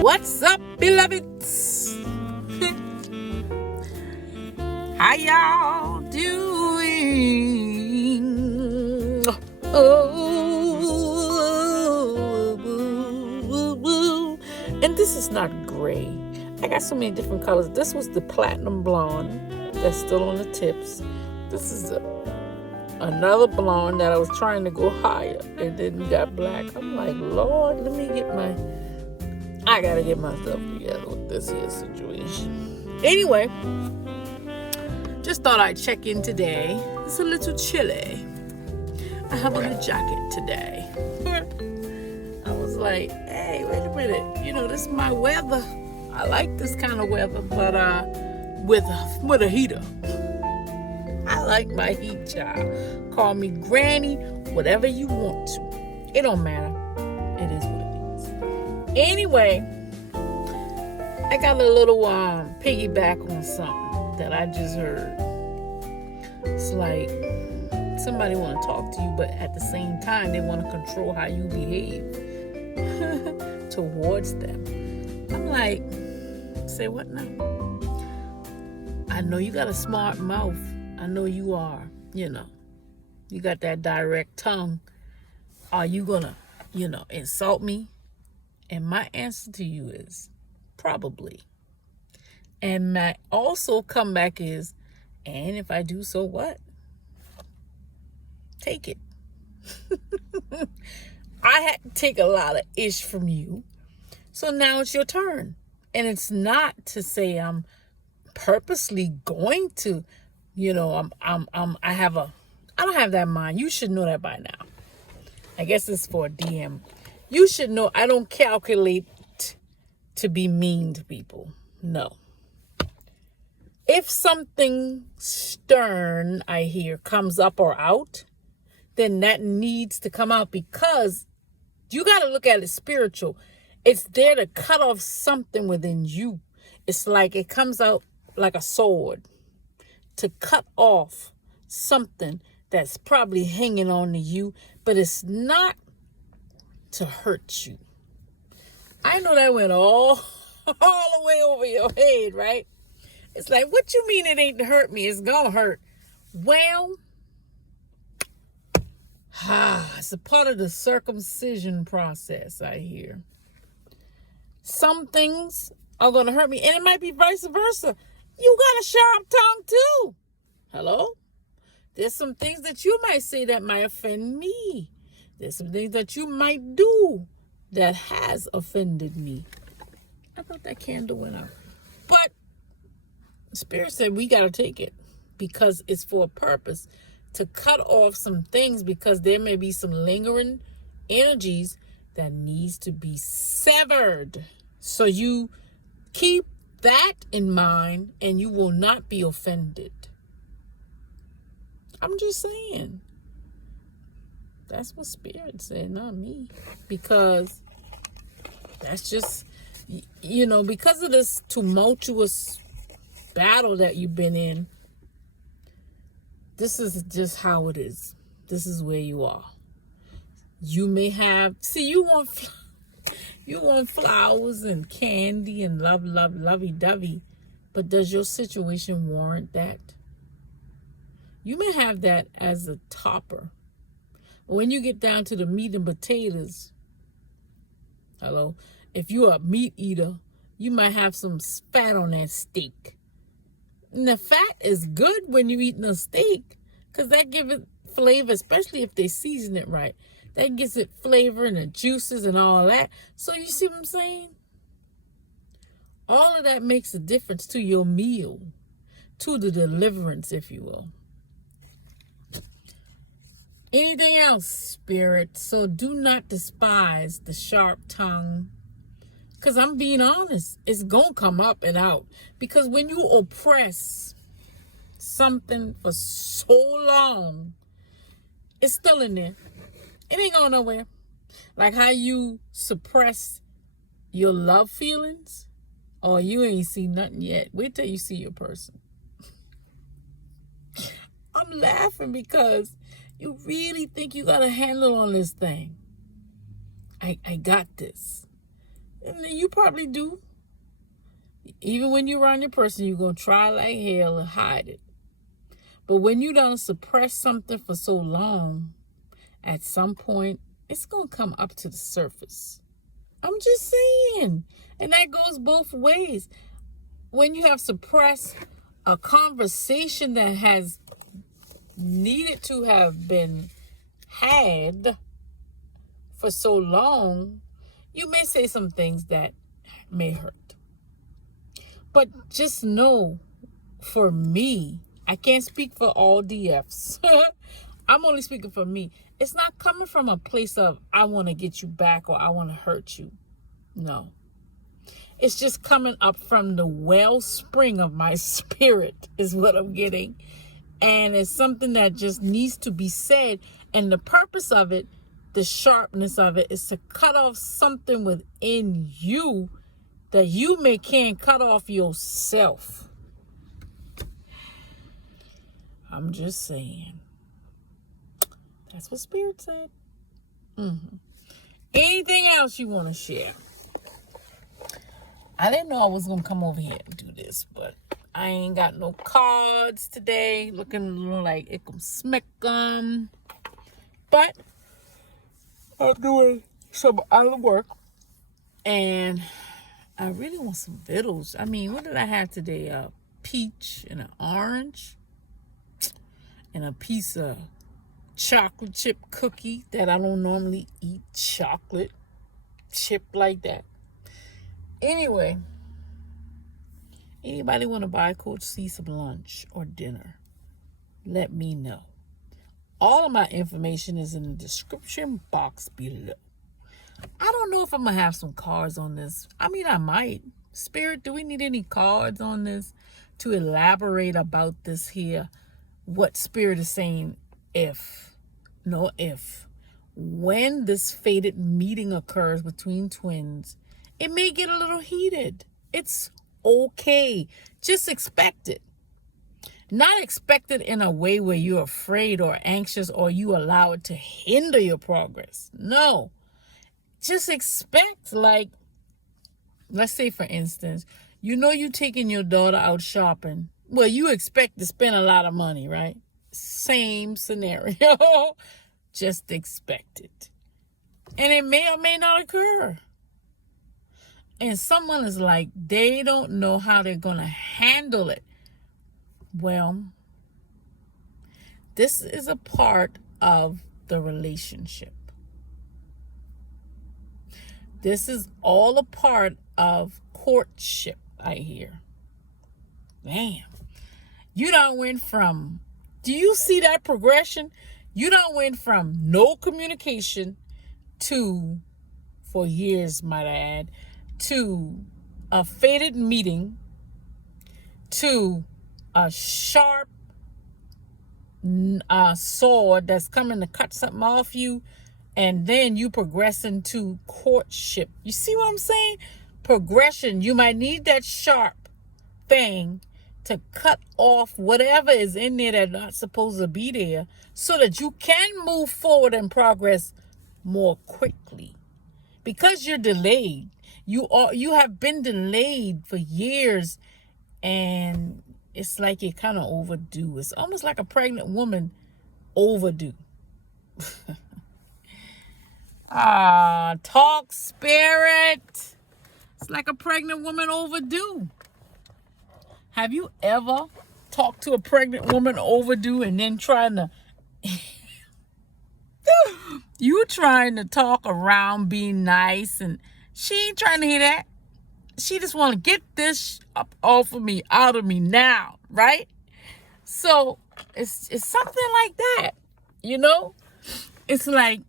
What's up, beloveds? How y'all doing? Oh, and this is not gray. I got so many different colors. This was the platinum blonde that's still on the tips. This is another blonde that I was trying to go higher and then got black. I'm like, Lord, I gotta get myself together with this here situation. Anyway, just thought I'd check in today. It's a little chilly. I have on a jacket today. I was like, hey, wait a minute. This is my weather. I like this kind of weather, but with a heater. I like my heat, child. Call me granny, whatever you want to. It don't matter. It is what it is. Anyway, I got a little piggyback on something that I just heard. It's like somebody want to talk to you, but at the same time, they want to control how you behave towards them. I'm like, say what now? I know you got a smart mouth. I know you are, you got that direct tongue. Are you gonna, insult me? And my answer to you is probably. And my also comeback is, and if I do, so what? Take it. I had to take a lot of ish from you. So now it's your turn. And it's not to say I'm purposely going to, I don't have that mind. You should know that by now. I guess it's for a DM. You should know I don't calculate to be mean to people. No. If something stern I hear comes up or out, then that needs to come out, because you got to look at it spiritual. It's there to cut off something within you. It's like it comes out like a sword to cut off something that's probably hanging on to you, but it's not to hurt you. I know that went all the way over your head, right? It's like, what you mean it ain't to hurt me? It's gonna hurt. Well, it's a part of the circumcision process, I hear. Some things are gonna hurt me, and it might be vice versa. You got a sharp tongue too. Hello? There's some things that you might say that might offend me. There's some things that you might do that has offended me. I thought that candle went out. But Spirit said we got to take it because it's for a purpose, to cut off some things, because there may be some lingering energies that needs to be severed. So you keep that in mind and you will not be offended. I'm just saying. That's what Spirit said, not me. Because that's just, because of this tumultuous battle that you've been in, this is just how it is. This is where you are. You may have, you want flowers and candy and lovey-dovey, but does your situation warrant that? You may have that as a topper. When you get down to the meat and potatoes, if you're a meat eater, you might have some fat on that steak. And the fat is good when you're eating a steak, because that gives it flavor, especially if they season it right. That gives it flavor and the juices and all that. So you see what I'm saying? All of that makes a difference to your meal, to the deliverance, if you will. Anything else, Spirit? So do not despise the sharp tongue. Because I'm being honest, it's going to come up and out. Because when you oppress something for so long, it's still in there. It ain't going nowhere. Like how you suppress your love feelings. Oh, you ain't seen nothing yet. Wait till you see your person. I'm laughing because you really think you got a handle on this thing. I got this. And you probably do. Even when you're around your person, you're going to try like hell to hide it. But when you don't suppress something for so long, at some point, it's going to come up to the surface. I'm just saying. And that goes both ways. When you have suppressed a conversation that has needed to have been had for so long, you may say some things that may hurt. But just know, for me, I can't speak for all DFs. I'm only speaking for me. It's not coming from a place of, I want to get you back or I want to hurt you. No. It's just coming up from the wellspring of my spirit is what I'm getting. And it's something that just needs to be said. And the purpose of it, the sharpness of it, is to cut off something within you that you can't cut off yourself. I'm just saying. That's what Spirit said. Anything else you want to share? I didn't know I was going to come over here and do this, but I ain't got no cards today. Looking a little like Ick'em Smick'em. But I'm doing some other work. And I really want some vittles. I mean, what did I have today? A peach and an orange. And a piece of chocolate chip cookie that I don't normally eat chocolate chip like that. Anyway, anybody want to buy Coach C some lunch or dinner? Let me know. All of my information is in the description box below. I don't know if I'm going to have some cards on this. I mean, I might. Spirit, do we need any cards on this to elaborate about this here? What Spirit is saying, when this fated meeting occurs between twins, it may get a little heated. It's okay. Just expect it. Not expect it in a way where you're afraid or anxious or you allow it to hinder your progress. No. Just expect, like, let's say, for instance, you're taking your daughter out shopping. Well, you expect to spend a lot of money, right? Same scenario. Just expect it. And it may or may not occur. And someone is like, they don't know how they're going to handle it. Well, this is a part of the relationship. This is all a part of courtship, I hear. Man, you done went from, do you see that progression? You done went from no communication to, for years might I add, to a fated meeting, to a sharp sword that's coming to cut something off you, and then you progress into courtship. You see what I'm saying? Progression. You might need that sharp thing to cut off whatever is in there that's not supposed to be there so that you can move forward and progress more quickly. Because you're delayed. You have been delayed for years, and it's like you're kind of overdue. It's almost like a pregnant woman overdue. Talk, Spirit. It's like a pregnant woman overdue. Have you ever talked to a pregnant woman overdue and then trying to talk around being nice, and she ain't trying to hear that. She just want to get this up off of me, out of me now, right? So it's something like that, you know? It's like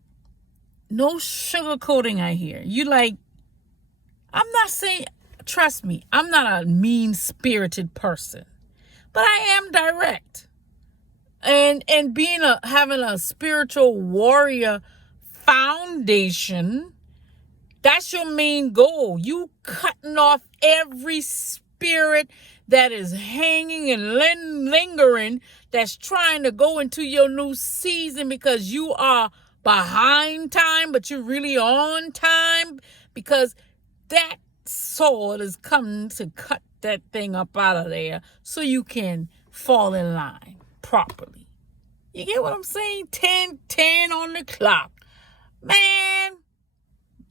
no sugarcoating, I hear. I'm not saying, trust me, I'm not a mean-spirited person, but I am direct. And having a spiritual warrior foundation, that's your main goal. You cutting off every spirit that is hanging and lingering, that's trying to go into your new season because you are behind time, but you're really on time, because that sword is coming to cut that thing up out of there so you can fall in line properly. You get what I'm saying? 10 on the clock. Man,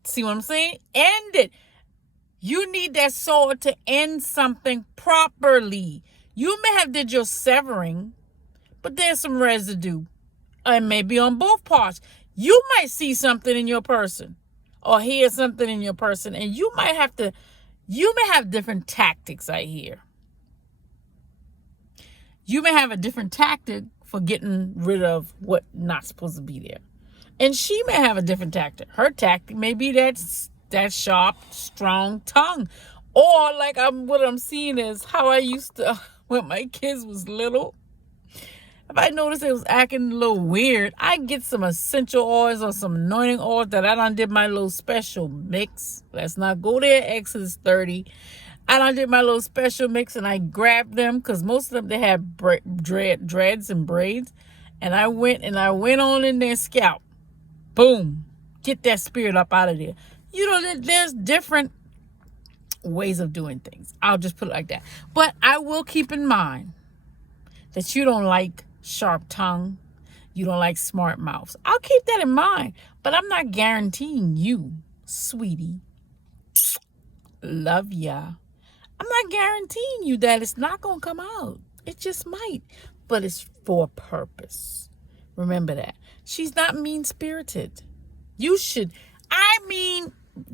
see what I'm saying? End it. You need that sword to end something properly. You may have did your severing, but there's some residue. And maybe on both parts. You might see something in your person or hear something in your person, and you may have different tactics, I hear. You may have a different tactic for getting rid of what not supposed to be there. And she may have a different tactic. Her tactic may be that sharp, strong tongue. Or like what I'm seeing is how I used to, when my kids was little, if I noticed it was acting a little weird, I get some essential oils or some anointing oils that I done did my little special mix. Let's not go there, Exodus 30. I done did my little special mix, and I grabbed them because most of them, they had dreads and braids. And I went on in their scalp. Boom. Get that spirit up out of there. You know, there's different ways of doing things. I'll just put it like that. But I will keep in mind that you don't like sharp tongue. You don't like smart mouths. I'll keep that in mind. But I'm not guaranteeing you, sweetie. Love ya. I'm not guaranteeing you that it's not going to come out. It just might. But it's for a purpose. Remember that. She's not mean-spirited. You should.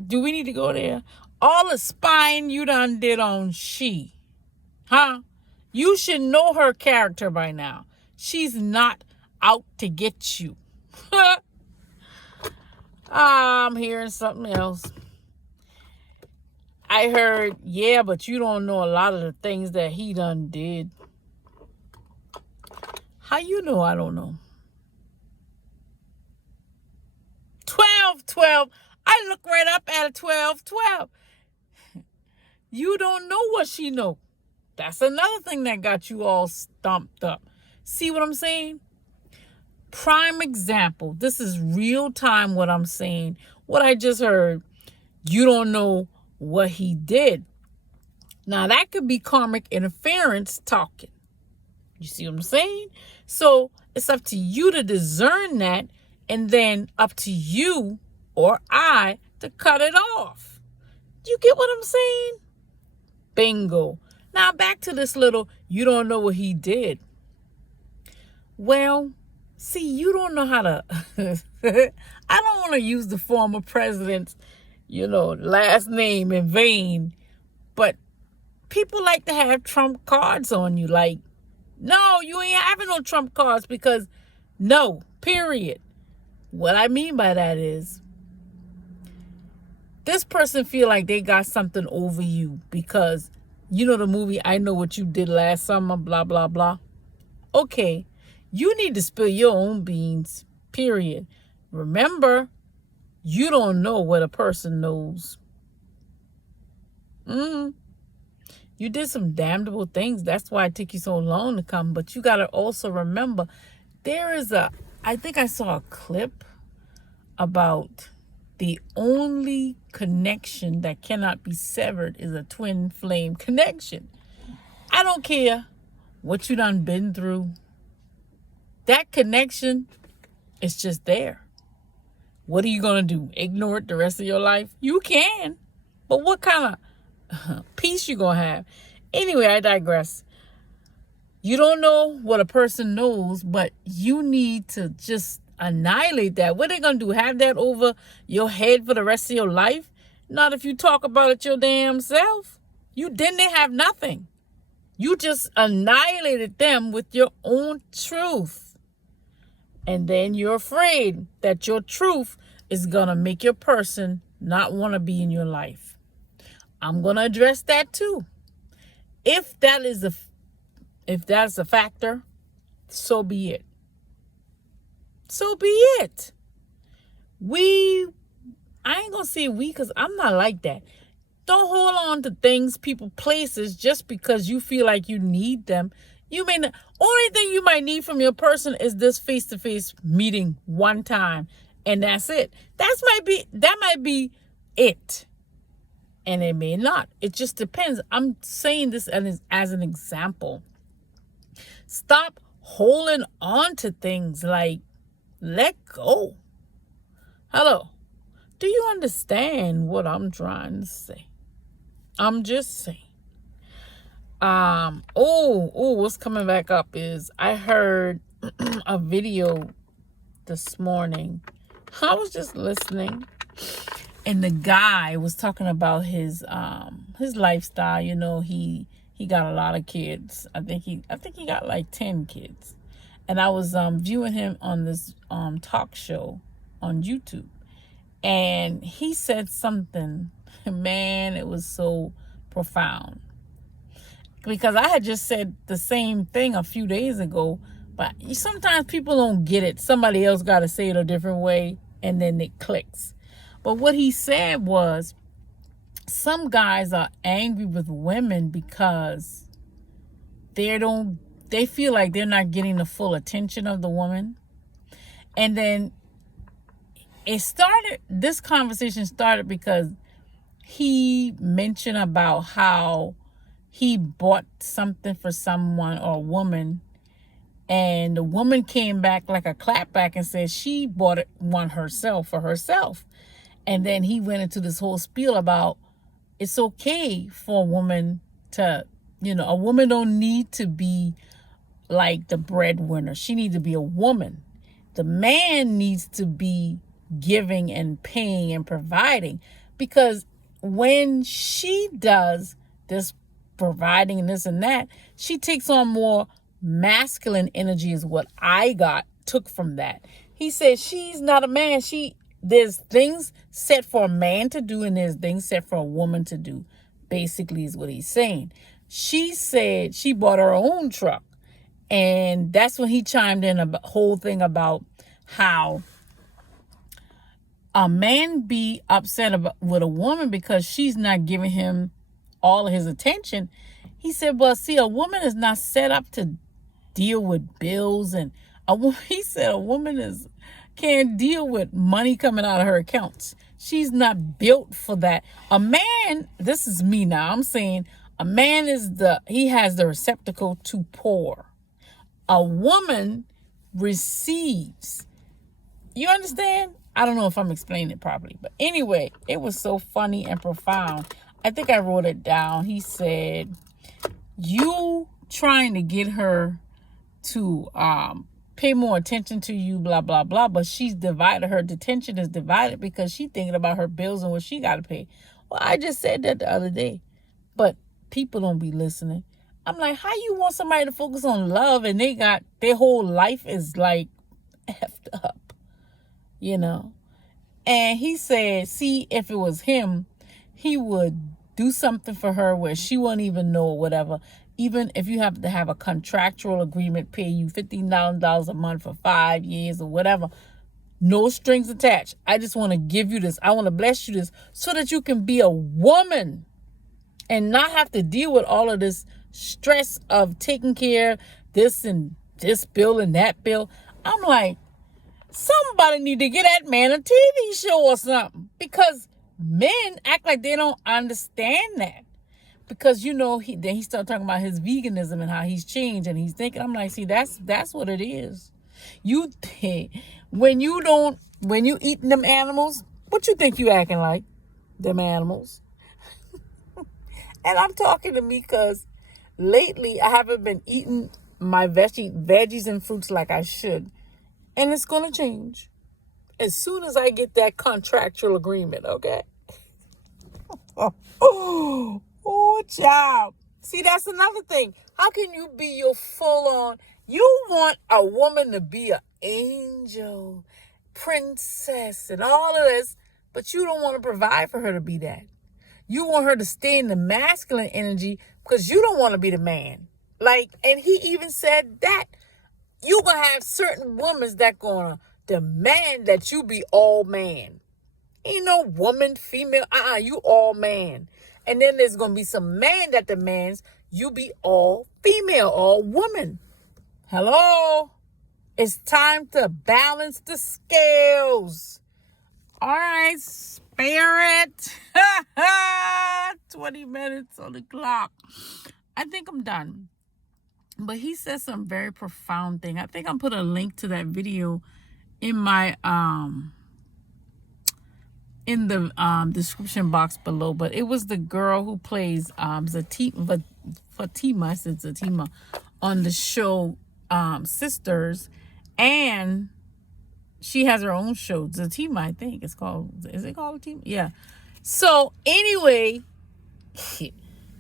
Do we need to go there? All the spying you done did on she. Huh? You should know her character by now. She's not out to get you. I'm hearing something else. I heard, yeah, but you don't know a lot of the things that he done did. How you know I don't know? 12. I look right up at a 12. You don't know what she know. That's another thing that got you all stumped up. See what I'm saying? Prime example. This is real time what I'm saying. What I just heard. You don't know what he did. Now that could be karmic interference talking. You see what I'm saying? So it's up to you to discern that, and then up to you or I to cut it off. You get what I'm saying? Bingo. Now back to this little, you don't know what he did. Well, see, you don't know how to, I don't want to use the former president's, last name in vain, but people like to have trump cards on you. Like, no, you ain't having no trump cards because no, period. What I mean by that is, this person feel like they got something over you because, the movie, I Know What You Did Last Summer, blah, blah, blah. Okay, you need to spill your own beans, period. Remember, you don't know what a person knows. You did some damnable things. That's why it took you so long to come. But you got to also remember, I think I saw a clip about the only connection that cannot be severed is a twin flame connection. I don't care what you done been through. That connection is just there. What are you going to do? Ignore it the rest of your life? You can. But what kind of peace you going to have? Anyway, I digress. You don't know what a person knows, but you need to just annihilate that. What are they going to do? Have that over your head for the rest of your life? Not if you talk about it your damn self. You didn't have nothing. You just annihilated them with your own truth. And then you're afraid that your truth is going to make your person not want to be in your life. I'm going to address that too. If that's a factor, so be it. So be it. I ain't going to say we because I'm not like that. Don't hold on to things, people, places just because you feel like you need them. Only thing you might need from your person is this face-to-face meeting one time. And that's it. That might be it. And it may not. It just depends. I'm saying this as an example. Stop holding on to things. Like, let go. Hello. Do you understand what I'm trying to say? I'm just saying. What's coming back up is I heard a video this morning. I was just listening, and the guy was talking about his lifestyle. You know, he got a lot of kids. I think he got like 10 kids. And I was viewing him on this talk show on YouTube. And he said something, man, it was so profound. Because I had just said the same thing a few days ago, but sometimes people don't get it. Somebody else got to say it a different way, and then it clicks. But what he said was, some guys are angry with women because they feel like they're not getting the full attention of the woman. And then this conversation started because he mentioned about how he bought something for someone or a woman, and the woman came back like a clapback and said she bought one for herself. And then he went into this whole spiel about it's okay for a woman to, a woman don't need to be like the breadwinner. She needs to be a woman. The man needs to be giving and paying and providing, because when she does this providing and this and that, she takes on more masculine energy, is what I took from that. He said she's not a man. There's things set for a man to do, and there's things set for a woman to do, basically, is what he's saying. She said she bought her own truck, and that's when he chimed in a whole thing about how a man be upset with a woman because she's not giving him all of his attention. He said, well, see, a woman is not set up to deal with bills, and he said a woman can't deal with money coming out of her accounts. She's not built for that. A man, this is me now, I'm saying a man he has the receptacle to pour. A woman receives. You understand? I don't know if I'm explaining it properly, but anyway, it was so funny and profound. I think I wrote it down. He said, you trying to get her to pay more attention to you, blah, blah, blah, but she's divided. Her attention is divided because she's thinking about her bills and what she got to pay. Well, I just said that the other day, but people don't be listening. I'm like, how you want somebody to focus on love and their whole life is like effed up, And he said, see, if it was him, he would do something for her where she won't even know or whatever. Even if you have to have a contractual agreement, pay you $15,000 a month for 5 years or whatever. No strings attached. I just want to give you this. I want to bless you this so that you can be a woman and not have to deal with all of this stress of taking care of this and this bill and that bill. I'm like, somebody need to get that man a TV show or something, because men act like they don't understand that. Because, he started talking about his veganism and how he's changed and he's thinking, I'm like, see, that's what it is. When you eating them animals, what you think you acting like? Them animals. And I'm talking to me because lately I haven't been eating my veggies and fruits like I should. And it's going to change as soon as I get that contractual agreement, okay? Oh, child. See, that's another thing. How can you be your full-on? You want a woman to be an angel, princess, and all of this, but you don't want to provide for her to be that. You want her to stay in the masculine energy because you don't want to be the man. And he even said that you're going to have certain women that going to demand that you be all man. Ain't no woman, female, you all man. And then there's going to be some man that demands you be all female, all woman. Hello? It's time to balance the scales. All right, spirit. 20 minutes on the clock. I think I'm done. But he said some very profound thing. I think I'm put a link to that video in my in the description box below. But it was the girl who plays Fatima, I said Zatima, on the show Sisters, and she has her own show, Zatima, I think it's called. Is it called Zatima? Yeah. So anyway,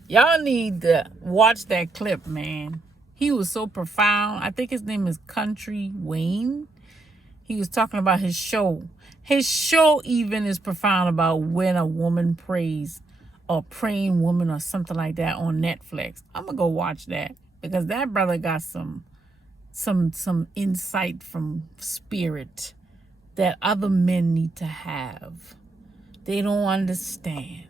y'all need to watch that clip, man. He was so profound. I think his name is Country Wayne. He was talking about his show. His show even is profound about when a woman prays, or praying woman, or something like that on Netflix. I'm gonna go watch that, because that brother got some insight from spirit that other men need to have. They don't understand.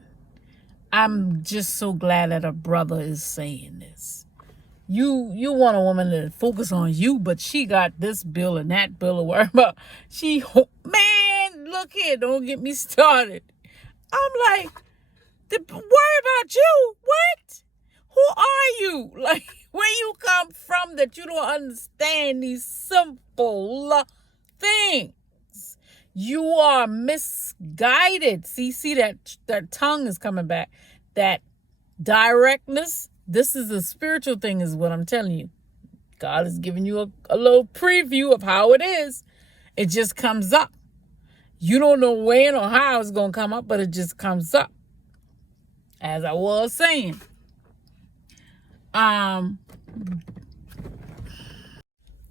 I'm just so glad that a brother is saying this. You want a woman to focus on you, but she got this bill and that bill to worry about. Man, look here, don't get me started. I'm like, worry about you? What? Who are you? Like, where you come from that you don't understand these simple things? You are misguided. See that tongue is coming back. That directness. This is a spiritual thing, is what I'm telling you. God is giving you a little preview of how it is. It just comes up. You don't know when or how it's going to come up, but it just comes up. As I was saying.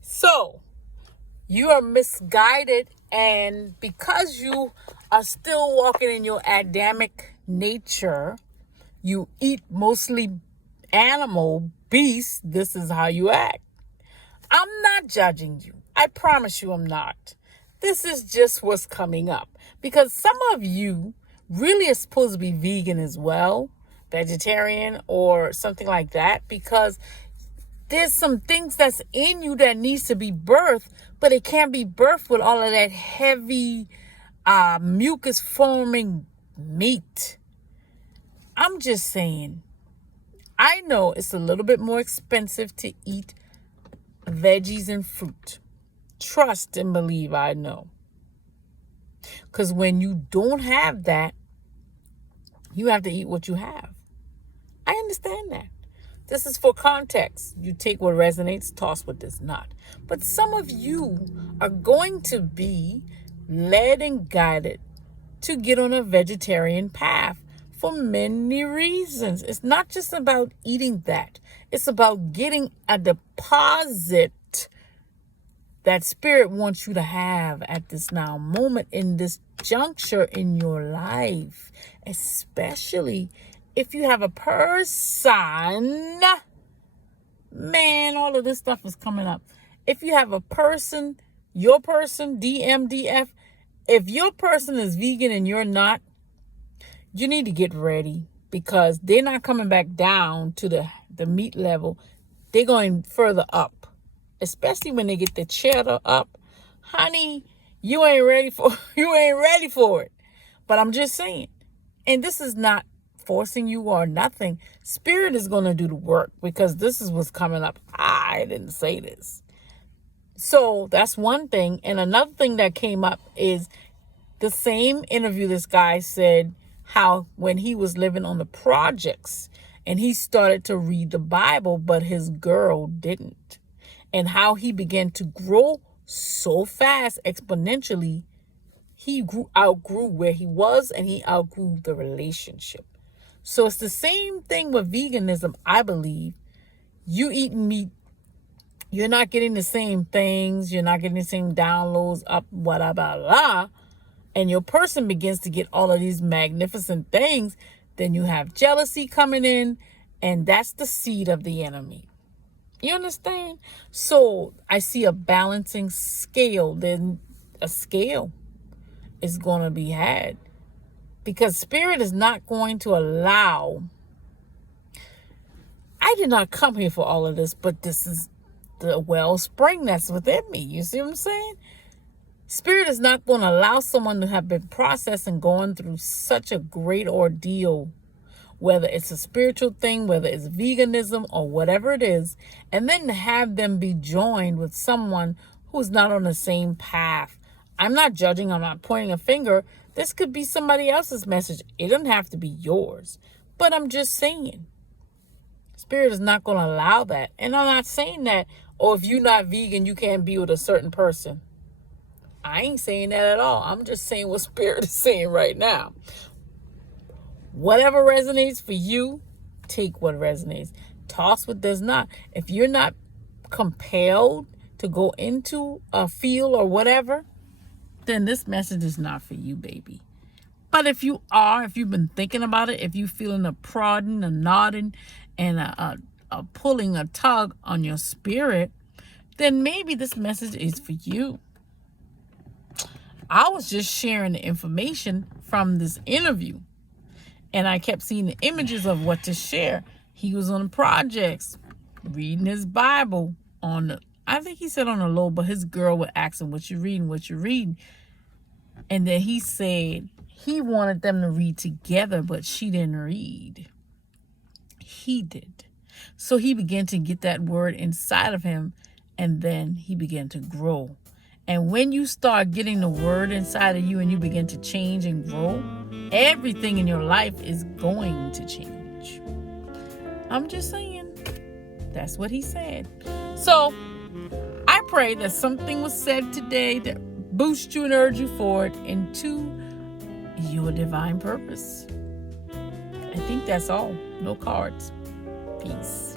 So, you are misguided, and because you are still walking in your Adamic nature, you eat mostly animal, beast, this is how you act. I'm not judging you. I promise you I'm not. This is just what's coming up. Because some of you really are supposed to be vegan as well, vegetarian or something like that, because there's some things that's in you that needs to be birthed, but it can't be birthed with all of that heavy mucus forming meat. I'm just saying, I know it's a little bit more expensive to eat veggies and fruit. Trust and believe, I know. Because when you don't have that, you have to eat what you have. I understand that. This is for context. You take what resonates, toss what does not. But some of you are going to be led and guided to get on a vegetarian path for many reasons. It's not just about eating that. It's about getting a deposit that spirit wants you to have at this now moment, in this juncture in your life. Especially if you have a person. Man, all of this stuff is coming up. If you have a person, your person, DMDF, if your person is vegan and you're not, you need to get ready, because they're not coming back down to the meat level. They're going further up, especially when they get the cheddar up. Honey, you ain't ready for it. But I'm just saying, and this is not forcing you or nothing. Spirit is going to do the work, because this is what's coming up. I didn't say this. So that's one thing. And another thing that came up is the same interview. This guy said how when he was living on the projects and he started to read the Bible, but his girl didn't. And how he began to grow so fast, exponentially. He outgrew where he was, and he outgrew the relationship. So it's the same thing with veganism, I believe. You eating meat, you're not getting the same things. You're not getting the same downloads up, whatever, and your person begins to get all of these magnificent things. Then you have jealousy coming in, and that's the seed of the enemy. You understand? So I see a balancing scale. Then a scale is going to be had, because spirit is not going to allow. I did not come here for all of this, but this is the wellspring that's within me. You see what I'm saying? Spirit is not going to allow someone to have been processed and going through such a great ordeal, whether it's a spiritual thing, whether it's veganism or whatever it is, and then to have them be joined with someone who's not on the same path. I'm not judging. I'm not pointing a finger. This could be somebody else's message. It doesn't have to be yours. But I'm just saying, Spirit is not going to allow that. And I'm not saying that, oh, if you're not vegan, you can't be with a certain person. I ain't saying that at all. I'm just saying what Spirit is saying right now. Whatever resonates for you, take what resonates. Toss what does not. If you're not compelled to go into a field or whatever, then this message is not for you, baby. But if you are, if you've been thinking about it, if you're feeling a prodding, a nodding, and a pulling, a tug on your spirit, then maybe this message is for you. I was just sharing the information from this interview, and I kept seeing the images of what to share. He was on projects, reading his Bible I think he said on the low, but his girl would ask him, what you reading? And then he said he wanted them to read together, but she didn't read. He did. So he began to get that word inside of him, and then he began to grow. And when you start getting the word inside of you and you begin to change and grow, everything in your life is going to change. I'm just saying. That's what he said. So I pray that something was said today that boosts you and urge you forward into your divine purpose. I think that's all. No cards. Peace.